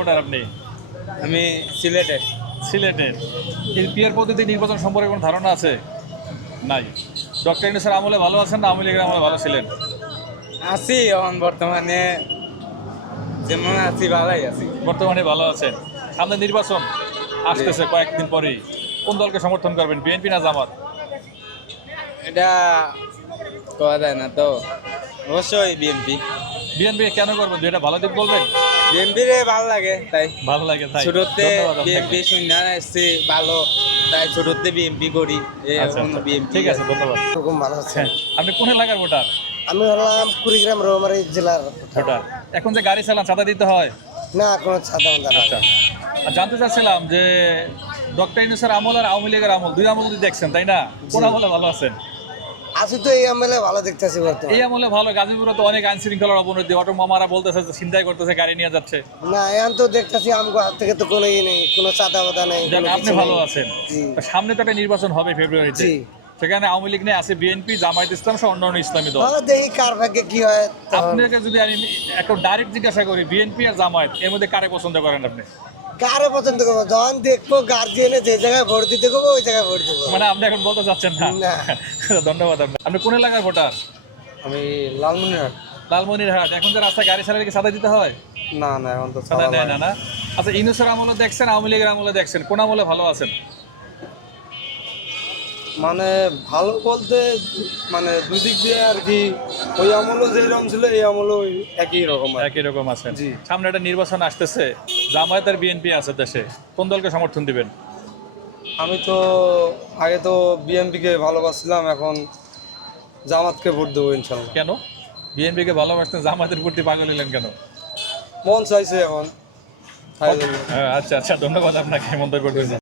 Voter আপনি? আমি সিলেটের। সিলেটের। এই পিয়ার পদ্ধতি নির্বাচন সম্পর্কে কোনো ধারণা আছে? নাই। ডক্টর ইউনুসের আমলে ভালো আছেন না আওয়ামী লীগের আমলে ভালো ছিলেন? আছি এখন বর্তমানে। যেমন আছি ভালোই আছি। বর্তমানে ভালো আছেন। সামনে নির্বাচন আসতেছে কয়েকদিন পরেই। কোন দলকে সমর্থন করবেন বিএনপি না জামাত? এটা কওয়া যায় না তো। অবশ্যই বিএনপি। বিএনপি কেন করবেন? দুইটা ভালো দিক বলবেন? বিএমপি রে ভালো লাগে তাই। ভালো লাগে তাই। ছোটতে। বিএমপি ভালো তাই ছোটতে বিএমপি করি আচ্ছা, আচ্ছা। ঠিক আছে ধন্যবাদ। খুব ভালো আছে। হ্যাঁ আপনি কোন এলাকার ভোটার? আমি হলাম কুড়িগ্রাম রৌমারি জেলার ভোটার। এখন যে গাড়ি চালান চাঁদা দিতে হয়? না কোনো ছাতা না আচ্ছা। জানতে চাচ্ছিলাম যে ডক্টর ইউনুসের আমল আর আওয়ামী লীগের আমল দুই আমল যদি দেখছেন তাই না? কোন আমলে ভালো আছেন? আছি তো এই আমলে ভালো দেখতেছি বর্তমানে। এই আমলে ভালো গাজীপুরে তো অনেক আইন শৃঙ্খলার অবনতি। অটো মামারা বলতেছে যে চিন্তাই করতেছে গাড়ি নিয়ে যাচ্ছে। না এখন তো দেখতেছি আমগো হাত থেকে তো কোনো ই নেই কোনো ছাতা মাতা নেই আপনি ভালো আছেন। সামনে তো একটা নির্বাচন হবে ফেব্রুয়ারিতে। সেখানে আওয়ামী লীগ নেই আছে বিএনপি জামায়াত ইসলাম সহ অন্যান্য ইসলামী দল। দেখি কার ভাগ্যে কি হয়। আপনাকে যদি আমি একটা ডাইরেক্ট জিজ্ঞাসা করি বিএনপি আর জামায়াত এর মধ্যে কারে পছন্দ করেন আপনি? কারে পছন্দ করব যখন দেখব গার্জিয়ানে যে জায়গায় ভোট দিতে করব ওই জায়গায় ভোট দেবো। মানে আপনি এখন বলতে চাচ্ছেন না। ধন্যবাদ আপনি আপনি কোন এলাকার ভোটার? আমি লালমনিরহাট। লালমনিরহাট। এখন যে রাস্তায় গাড়ি ছাড়া কি সাদা দিতে হয়? না না এখন তো সাদা নেয় না না। আচ্ছা ইনুসের আমলে দেখছেন আওয়ামী লীগের আমলে দেখছেন। কোন আমলে ভালো আছেন? মানে ভালো বলতে মানে দুদিক দিয়ে আর কি ওই আমলও যেরকম ছিল এই আমলও একই রকম একই রকম আছে জি। সামনে একটা নির্বাচন আসতেছে। জামায়াত আর বিএনপি আছে দেশে কোন দলকে সমর্থন দিবেন? আমি তো আগে তো বিএনপিকে ভালোবাসছিলাম এখন জামাতকে ভোট দেবো ইনশাল্লাহ। কেন? বিএনপিকে ভালোবাসতেন জামাতের প্রতি পাগল হলেন কেন? মন চাইছে এখন হ্যাঁ, আচ্ছা আচ্ছা ধন্যবাদ আপনাকে মন্তব্য করবেন